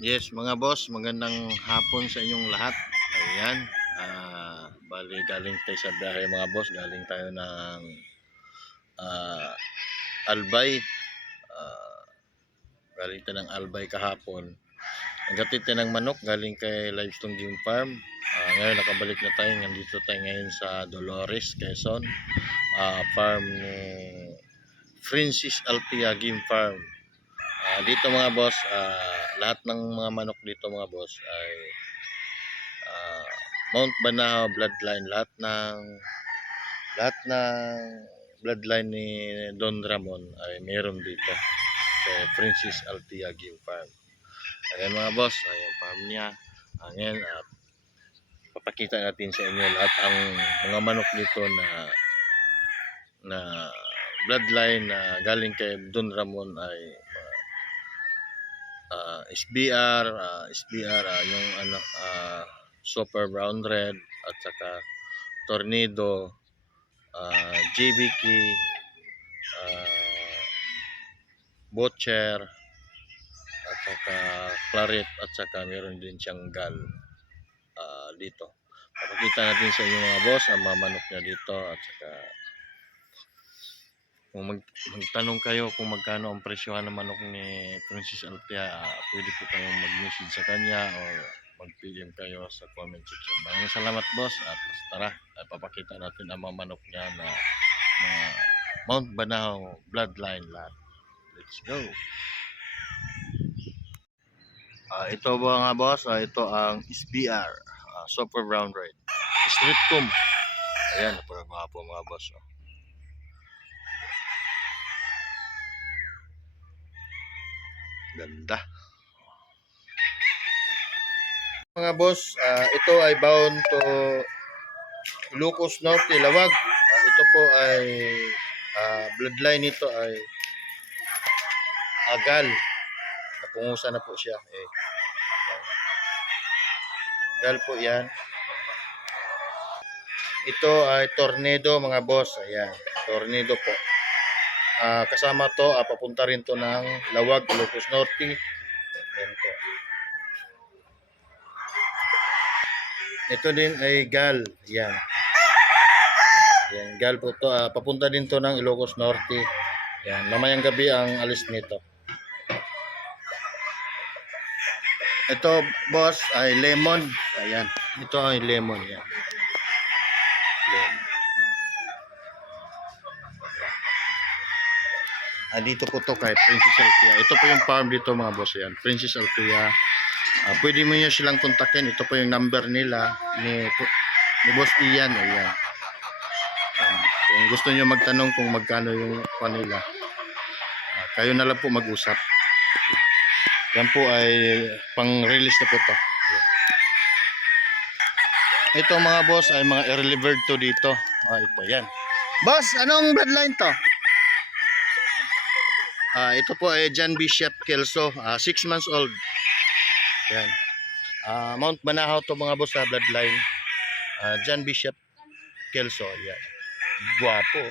Yes, mga boss, magandang hapon sa inyong lahat. Ayan, bali galing tayo sa biyahe mga boss. Galing tayo ng ah, Albay. Ah, Galing tayo ng Albay kahapon. Naghatid tayo ng manok galing kay Livestock Game Farm. Ngayon nakabalik na tayo. Nandito tayo ngayon sa Dolores, Quezon. Farm ni Francis Alpia Game Farm. Dito mga boss, lahat ng mga manok dito mga boss ay ah, Mount Banahaw bloodline. Lahat ng bloodline ni Don Ramon ay meron dito kay Francis Altia Game Farm. Ayan mga boss, ayan farm niya. Ayan, papakita natin sa inyo lahat ang mga manok dito na bloodline na galing kay Don Ramon ay SBR, yung Super Brown Red at saka Tornado, JBK, uh, Butcher at saka Claret at saka meron din siyang Gal dito. Papakita natin sa inyo mga boss ang mga manok niya dito at saka kung magtanong kayo kung magkano ang presyohan ng manok ni Princess Althea, pwede po kayong mag-message sa kanya o mag-PM kayo sa comment section. Maraming salamat boss at tara, papakita natin ang mga manok niya na Mount Banahaw bloodline lot. Let's go. Ito ba nga boss, ito ang SBR, Super Brown Red Street Comb. Ayan, parang mga po mga boss. Ganda. Mga boss, ito ay bound to Ilocos Norte, Lawag. Ito po ay bloodline nito ay Agal. Napungusan na po siya. Agal po yan. Ito ay Tornado mga boss. Ayan, Tornado po. Kasama to, papunta rin to ng Lawag, Ilocos Norte. Ayan po. Ito din ay Gal. Yan. Yan, Gal po to. Papunta din to ng Ilocos Norte. Yan, mamayang gabi ang alis nito. Ito, boss, ay lemon. Ayan. Ito ay lemon. Yan. Lemon. Dito po to kay Princess Althea. Ito po yung farm dito mga boss. Yan. Princess Althea. Pwede mo nyo silang kontakin. Ito po yung number nila ni Boss Ian. Ayan. Kung gusto nyo magtanong kung magkano yung kanila, kayo na lang po mag-usap. Yan po ay pang-release na po to. Ito mga boss ay mga early bird to dito. Ito yan. Boss, anong bloodline to? Ito po ay John Bishop Kelso, 6 months old. Yan. Mount Banahaw to mga boss sa bloodline. John Bishop Kelso. Yan. Guwapo.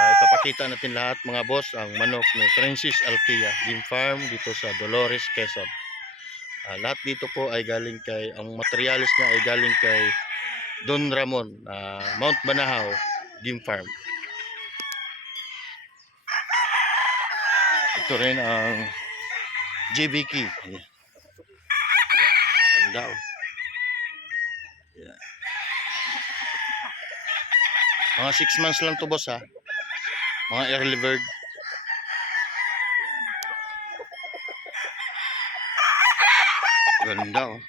Ipapakita natin lahat mga boss ang manok ni Francis Althea Game Farm dito sa Dolores, Quezon. Lahat dito po ay galing kay, ang materials niya ay galing kay Don Ramon, Mount Banahaw Game Farm. Ito rin ang JBK. Ganda oh. Yeah. Mga 6 months lang to boss ha. Mga early bird. Ganda oh.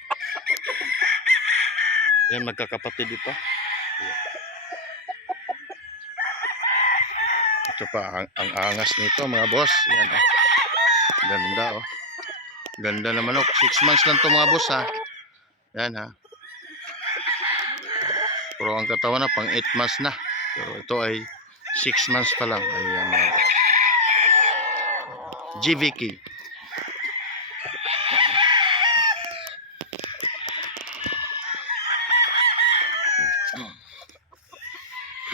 Yan, magkakapatid ito. Ito pa ang angas nito mga boss. Yan oh. Ganda oh. Ganda naman oh. 6 months lang to mga boss ha. Yan ha. Pero ang katawan na pang 8 months na. Pero ito ay 6 months pa lang. Ayan. JVK.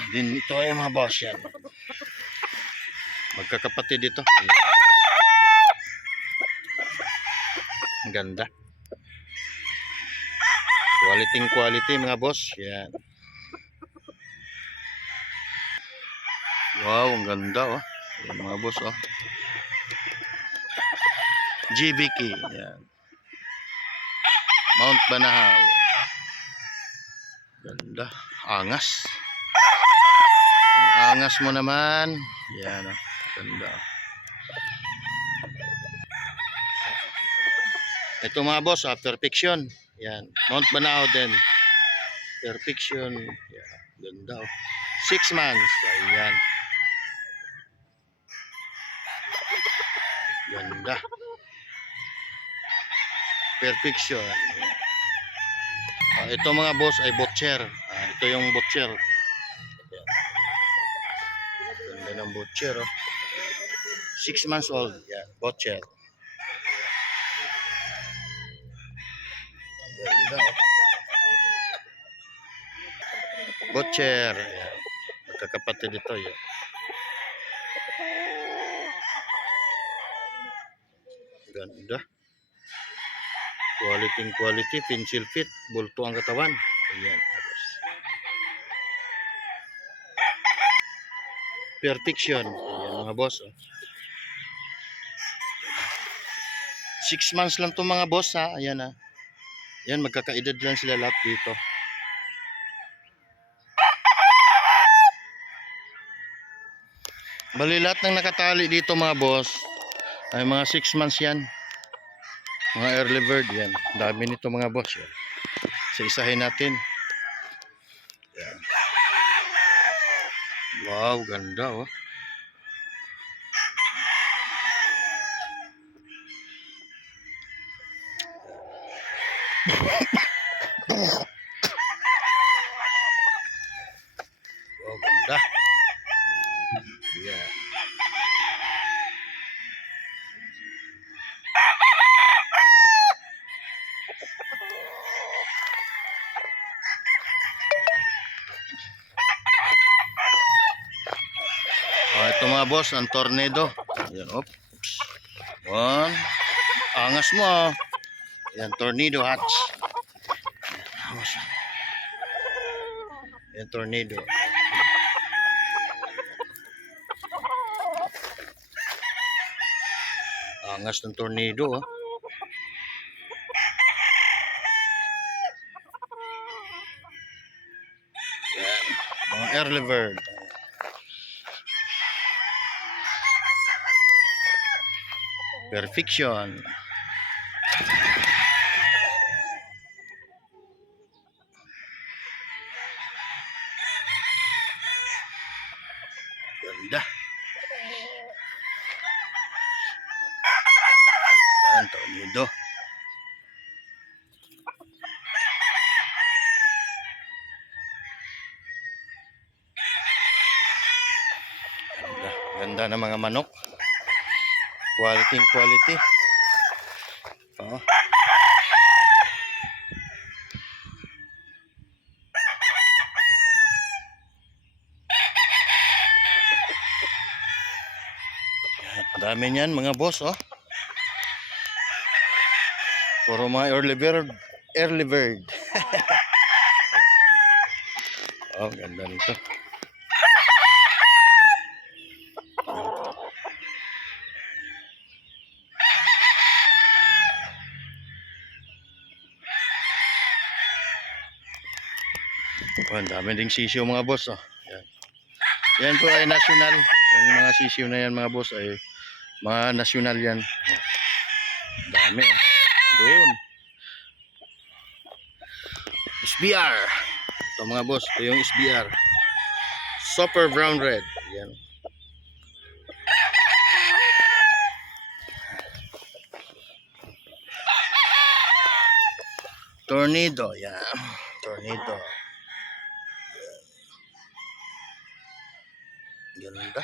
Din ito ay mga boss yan. Magkakapatid ito. Ang ganda. Quality mga boss. Yan. Wow, ang ganda oh. Yan, mga boss oh. GBK. Yan. Mount Banahaw. Ganda. Angas. Ang angas mo naman. Yan oh. Ganda. Ito mga boss, perfection. Yan. Mount Banahaw din. Perfection. Yan. Ganda oh. 6 months. Ayan. Ganda. Perfection. Ito mga boss ay butcher. Ito yung butcher. Ganda ng butcher oh. 6 months old. Yan. Butcher. Ganda oh. Butcher. Yan. Magkakapatid ito. Yan. Ganda. Quality, pencil fit, bulto ang katawan. Ayan. Perfection. Ayan mga boss. 6 months lang to mga boss ha. Ayan ha. Ayan, magkakaedad lang sila lahat dito. Bali lahat ng nakatali dito mga boss ay mga 6 months yan. Mga early bird yan. Dami nito mga boss yan. Isa-isahin natin. Yan. Wow, ganda oh. Wow, ganda. Yeah. Ito mga boss, ang tornado. Ayan, oops. One. Angas mo oh. Ayan, tornado hatch. Ayan, tornado. Angas ng tornado oh. Ayan, mga early bird. Perfection. Ganda. Ayan, tornado. Ganda. Ganda ng mga manok. Quality. Oh. Dami niyan mga boss oh. Puro mga early bird. Oh, ganda nito. Oh, ang dami ding sisiyo mga boss oh. Yan. Yan po ay national. Yung mga sisiyo na yan mga boss ay mga national yan. Dami oh. Doon. SBR. Ito mga boss, ito yung SBR. Super brown red. Yan. Tornado, yan. Tornado. Ganda.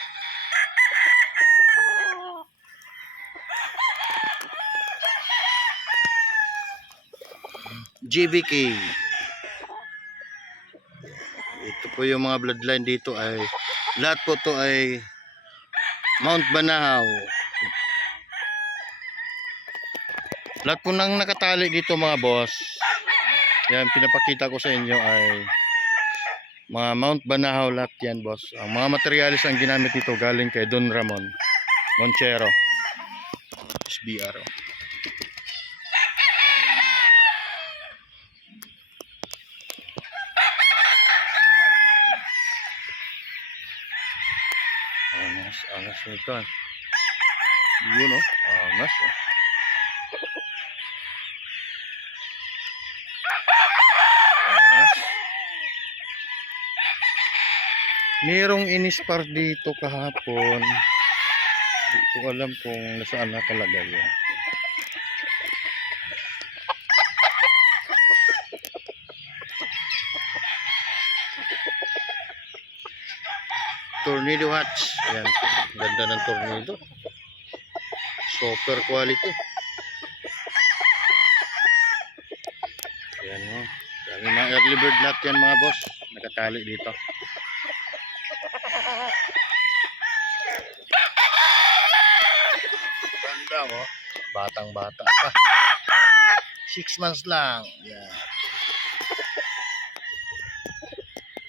GBK. Ito po yung mga bloodline dito ay lahat po to ay Mount Banahaw. Lahat po nang nakatali dito mga boss. Yan, pinapakita ko sa inyo ay mga Mount Banahaw lahat yan boss. Ang mga materialis ang ginamit dito galing kay Don Ramon Monchero SBR. Angas nito. Yun o, angas o. Angas. Merong inispar dito kahapon. Hindi ko alam kung nasaan nakalagay yun. Tornado hatch. Ayan. Ganda ng tornado. Super quality. Ayan o. Dami mga early bird lahat yan mga boss. Nakatali dito. Ganda o. Batang bata pa. 6 months lang. Ayan.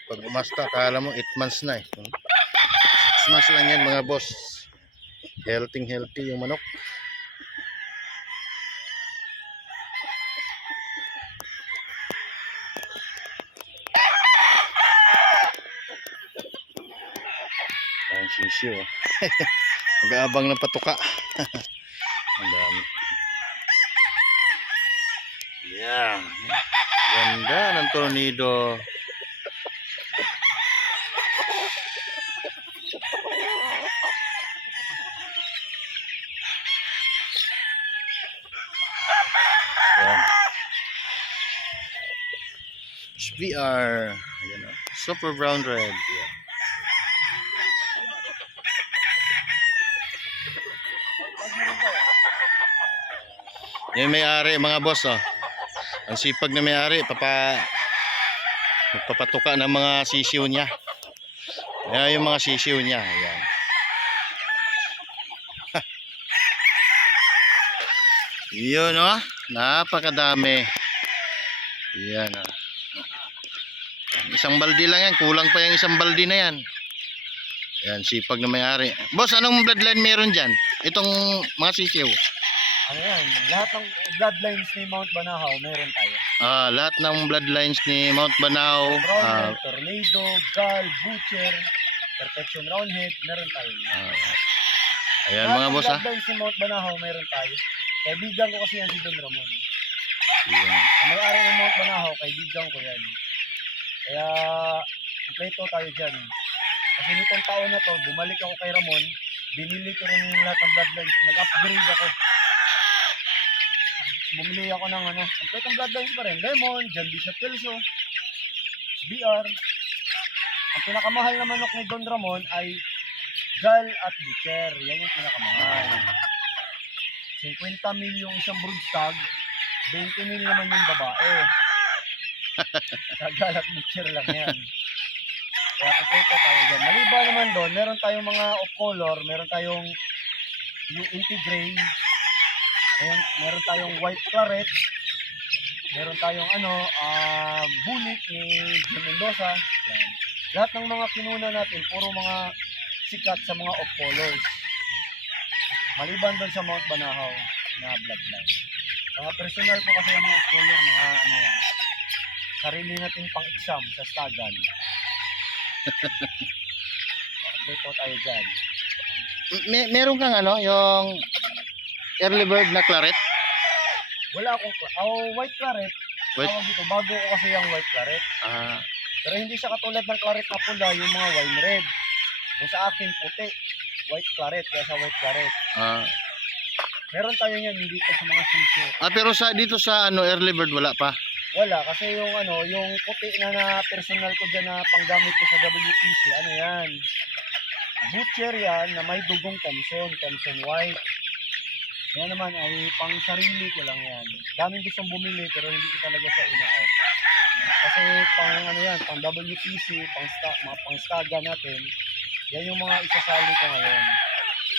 Pag umasta, akala mo 8 months na eh. 6 months lang yan mga boss. Healthy yung manok. Ang sisyo. Nag-aabang ng patuka. Ang dami. Yeah. Ganda ng tornado. Ayan. SBR. Ayan o. Super brown red. Ayan. Yan may-ari mga boss oh. Ang sipag na may-ari magpapatuka ng mga sisiw niya. Ayan yung mga sisiw niya. Ayan. Yun oh. Napakadami. Yan oh. Isang baldi lang yan. Kulang pa yung isang baldi na yan. Yan, sipag na may-ari. Boss, anong bloodline meron dyan? Itong mga sisiw. Ano yan? Lahat ng bloodlines ni Mount Banahaw, meron tayo. Lahat ng bloodlines ni Mount Banahaw. Brownhead, Tornado, Gal, Butcher, Perfection Roundhead, meron tayo. Ayan Lahat mga ng boss ha. bloodlines ni Mount Banahaw, meron tayo. Kaibigan ko kasi yan si Don Ramon. Ayan. Ang may-ari ng Mount Banahaw, kaibigan ko yan. Kaya, kompleto tayo dyan. Kasi nitong taon na to, bumalik ako kay Ramon, binili ko rin yung lahat ng bloodlines. Nag-upgrade ako. Bumili ako ng kompletong bloodlines pa rin. Lemon, John Bishop Kelso, BR. Ang pinakamahal na manok ni Don Ramon ay Gal at Butcher. Yan yung pinakamahal. 50 mil yung isang broodstag, 20 mil naman yung babae. Sa Gal at Butcher lang yan. Kaya kompleto tayo dyan. Maliba naman doon, meron tayong mga off-color, meron tayong yung inti-gray, meron tayong white claret, meron tayong bulik ni Jim Mendoza. Yan. Lahat ng mga kinuna natin, puro mga sikat sa mga off-colors. Maliban doon sa Mount Banahaw na bloodline. Mga personal po kasi yung mga off-color, mga yan. Sarili natin pang-exam sa stagan. Okay po tayo dyan. Meron kang yung early bird na claret? Wala akong white claret. White? Tawag dito, bago ko kasi yung white claret. Pero hindi siya katulad ng claret na pula, yung mga wine red. Yung sa akin puti, white claret, kaya sa white claret. Meron tayo yan dito sa mga sisyo. Pero dito sa early bird wala pa? Wala, kasi yung yung puti na personal ko dyan na panggamit ko sa WPC, yan. Butcher yan na may dugong Thompson white. Yan naman ay pang sarili ko lang yan. Daming gustong bumili pero hindi ko talaga sa ina-out. Kasi pang WPC, mga pang staga natin. Yan yung mga isasali ko ngayon.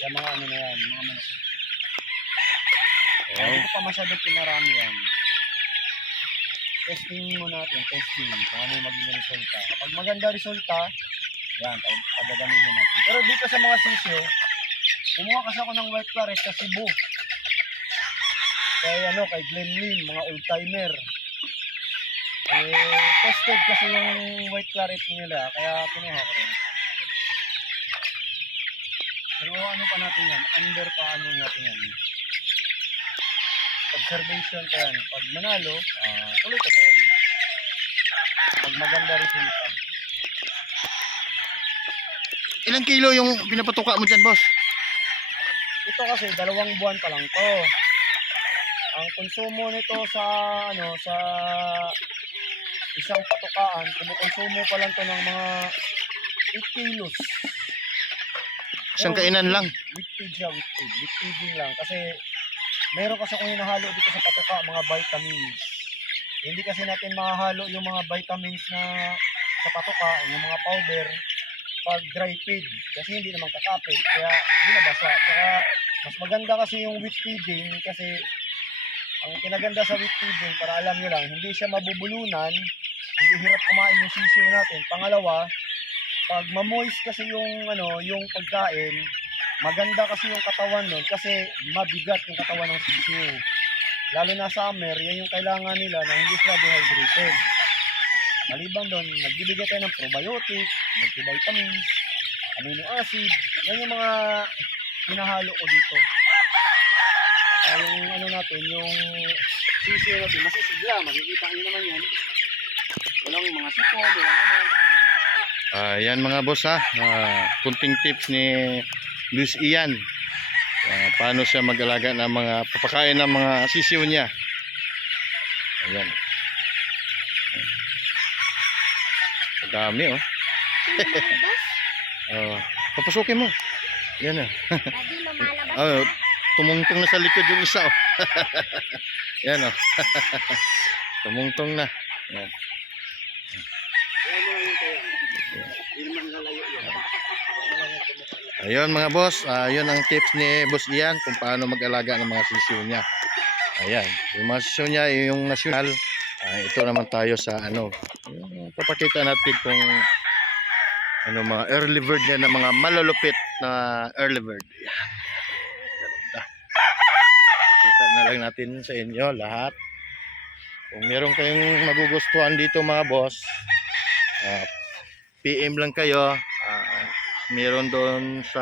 Yan mga na yan, mga manok. Hindi ko pa masyadong pinarami yan. Testing muna natin, testing. Kung ano yung magiging resulta. Kapag maganda resulta, yan, padadamihin natin. Pero dito sa mga sisyo, kumuha kasi ako ng white claret sa Cebu. Kay Glen Lim, mga old timer. Tested kasi yung white claret nila, kaya kinuha ko rin. Pero ano pa natin yan? Under pa ano natin yan? Observation pa yan. Pag manalo, tuloy-tuloy. Pag maganda resulta. Ilang kilo yung pinapatuka mo dyan, boss? Ito kasi 2 buwan pa lang to. Ang konsumo nito sa isang patukaan, kumukonsumo pa lang to ng mga 8 kilos. Isang kainan lang. With feed siya, with feed. With feeding lang. Kasi meron kasi akong hinahalo dito sa patuka, mga vitamins. Hindi kasi natin mahahalo yung mga vitamins na sa patuka, yung mga powder, pag dry feed. Kasi hindi naman kakapit, kaya binabasa. Saka mas maganda kasi yung wheat feeding kasi ang kinaganda sa wheat feeding, para alam nyo lang, hindi siya mabubulunan, hindi hirap kumain yung sisiyo natin. Pangalawa, pag mamoist kasi yung pagkain, maganda kasi yung katawan nun kasi mabigat yung katawan ng sisiyo. Lalo na summer, yan yung kailangan nila na hindi sila dehydrated. Maliban doon, nagbibigay tayo ng probiotic, multivitamins, amino acid. Yan yung mga hinahalo ko dito. Yung natin, yung sisiyo natin, masisigla. Makikita nyo naman yan. Walang mga sipon, walang ano. Yan mga boss ha. Kunting tips ni Luis Ian. Paano siya mag-alaga ng mga papakain ng mga sisiw niya. Ayan. Dami oh. Papasukin mo. Yan ah. Daddy, lumalabas Oh, na. tumungtong na sa likod yung isa oh. Yan oh. Tumungtong na. Yan. Kaya mo lang yung kaya. Hindi naman lalayo yun. Ayun mga boss, yun ang tips ni Boss Ian kung paano mag-alaga ng mga sisiw niya. Ayan, yung mga sisiw niya yung national. Ito naman tayo sa papakita natin kung mga early bird niya na mga malulupit na early bird. Ayan. Ganda. Kita na lang natin sa inyo lahat. Kung meron kayong magugustuhan dito mga boss, PM lang kayo. Meron doon sa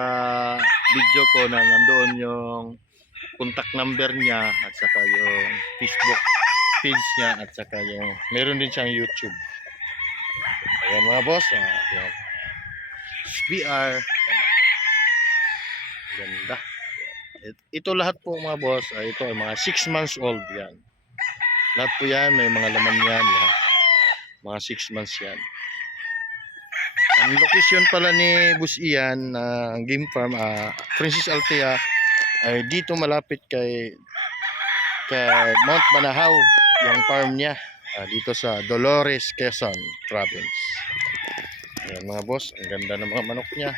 video ko na nandoon yung contact number niya at saka yung Facebook page niya at saka yung meron din siyang YouTube. Ayan mga boss, ayan. SBR. Ganda. Ito lahat po mga boss, ito ay mga 6 months old yan. Lahat po yan, may mga laman yan lahat. Mga 6 months yan. Ang location pala ni Boss Ian ang game farm, Princess Althea, ay dito malapit kay Mount Banahaw, yung farm niya, dito sa Dolores, Quezon Province. Ayan mga boss, ang ganda ng mga manok niya.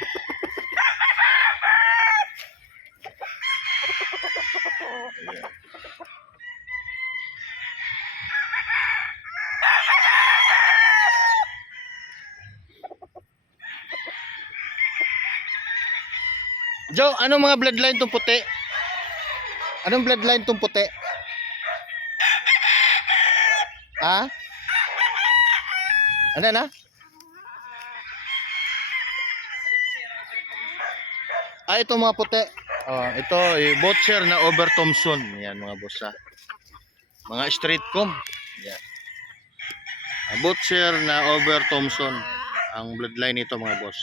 Ayan. Joe, anong mga bloodline tong puti? Anong bloodline tong puti? Ha? Ano na? Ito mga puti. Ito butcher na over Thompson. Yan mga boss ha. Mga straight comb. Yan. Butcher na over Thompson. Ang bloodline nito mga boss.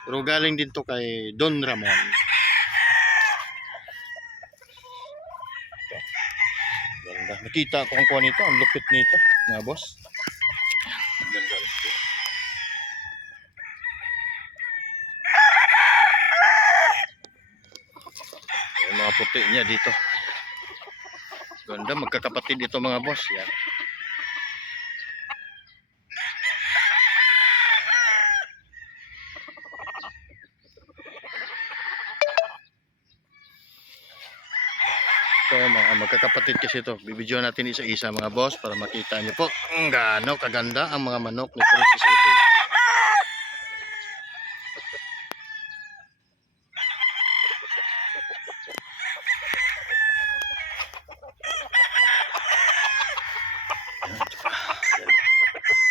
Pero galing din to kay Don Ramon. Ito. Ganda. Nakita ko ang kuha nito. Ang lupit nito mga boss. Ganda. Yung mga puti niya dito. Ganda. Magkakapatid ito mga boss. Yan. Ito Ayan, magkakapatid kasi ito. Bibidyoan natin isa-isa mga boss para makita nyo po kung gaano kaganda ang mga manok ni Princess Ito.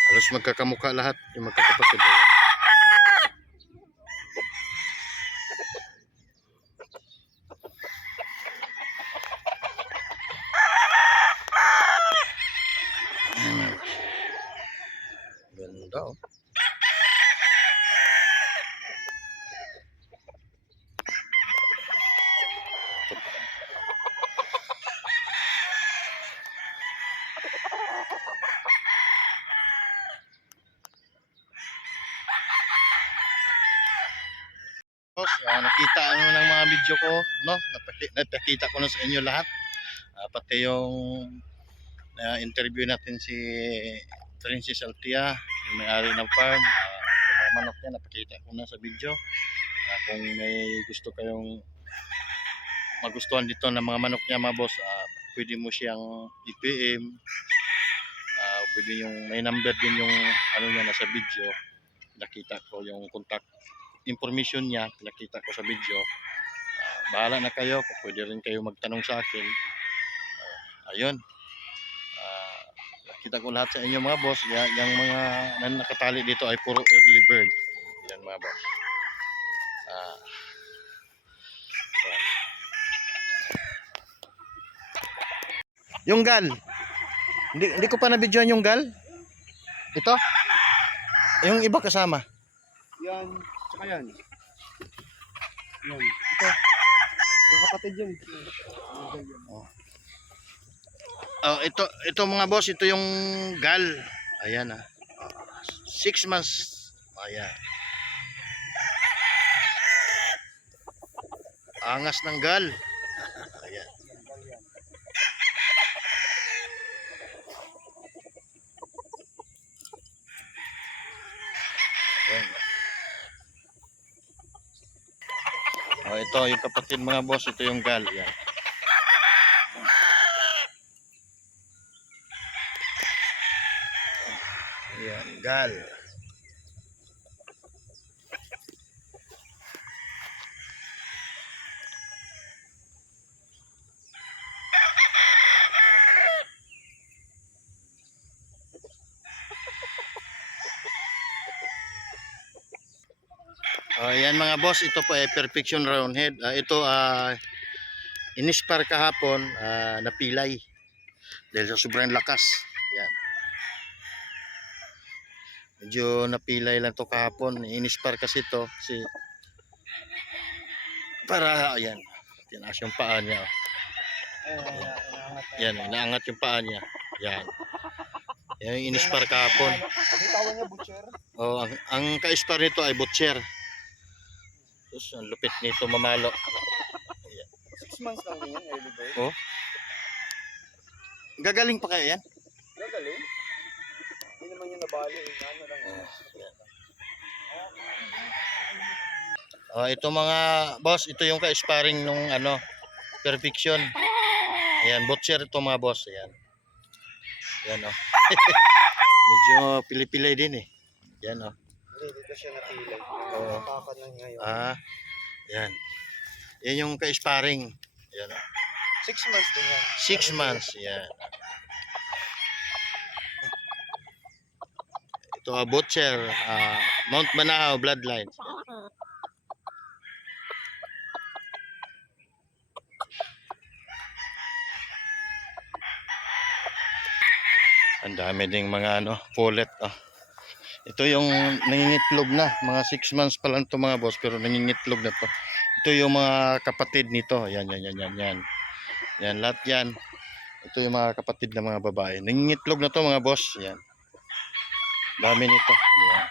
Halos magkakamukha lahat yung magkakapatid. Ganda oh. Nakita ano ng mga video ko, no? Napakita ko na sa inyo lahat. Pati yung interview natin si Princess Altia, yung may-ari ng farm. Yung mga manok niya, napakita ko na sa video. Kung may gusto kayong magustuhan dito ng mga manok niya mga boss, pwede mo siyang i-PM. Pwede yung may number din yung ano niya nasa video. Nakita ko yung contact information niya, nakita ko sa video. Bahala na kayo, pwede rin kayo magtanong sa akin. Ayun. Nakita ko lahat sa inyo mga boss. Yung mga nakatali dito ay puro early bird. Yan mga boss. Yung gal. Hindi ko pa na-videoan yung gal. Ito. Yung iba kasama. Yan, tsaka yan. Yan, ito. Yung kapatid yun. Ito mga boss, ito yung gal. Ayan 6 months. Ayan. Angas ng gal. Ayan. Ayan. Ito yung kapatid mga boss, ito yung gal. Yan. Ayan, gal. Ayan mga boss, ito po ay perfection roundhead. Ito inispar kahapon, napilay dahil sa sobrang lakas. Yan. Medyo napilay lang to kahapon. Inispar kasi to para ayan, tinaas yung paa niya. Yan, inaangat yung paa niya. Yan. Yan yung inispar kahapon. Ang tawag niya butcher? Ang ka-spar nito ay butcher. Tapos ang lupit nito mamalo. 6 months lang yan, early bird. Gagaling pa kaya yan? Gagaling. Hindi naman yung nabali. Ano lang yan. Ito mga boss, ito yung ka-sparring nung perfection. Ayan, butcher ito mga boss. Ayan. Ayan Medyo pili-pili din eh. Ayan Hindi, dito siya napilay. Oo. Takad lang ngayon. Ayan. Yan yung ka-sparring. Ayan 6 months din yan. 6 months. Ayan. Ito butcher. Mount Banahaw bloodline. Ang dami ding mga pullet. Ito yung nangingitlog na. Mga 6 months pa lang ito mga boss, pero nangingitlog na to. Ito yung mga kapatid nito. Yan. Yan, lahat yan. Ito yung mga kapatid na mga babae. Nangingitlog na to mga boss. Yan. Dami nito. Yan.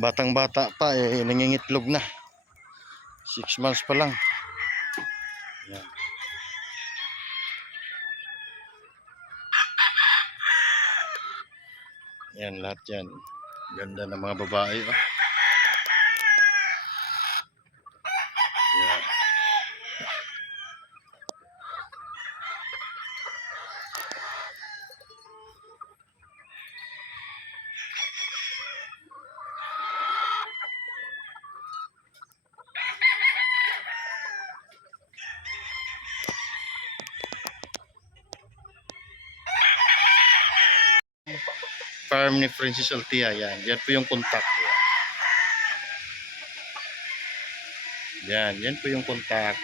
Batang-bata pa nangingitlog na. 6 months pa lang. Yan. Yan, lahat yan. Ganda ng mga babae. farm ni Princess Altia. Yan. Yan po yung contact. Yan. Yan po yung contact.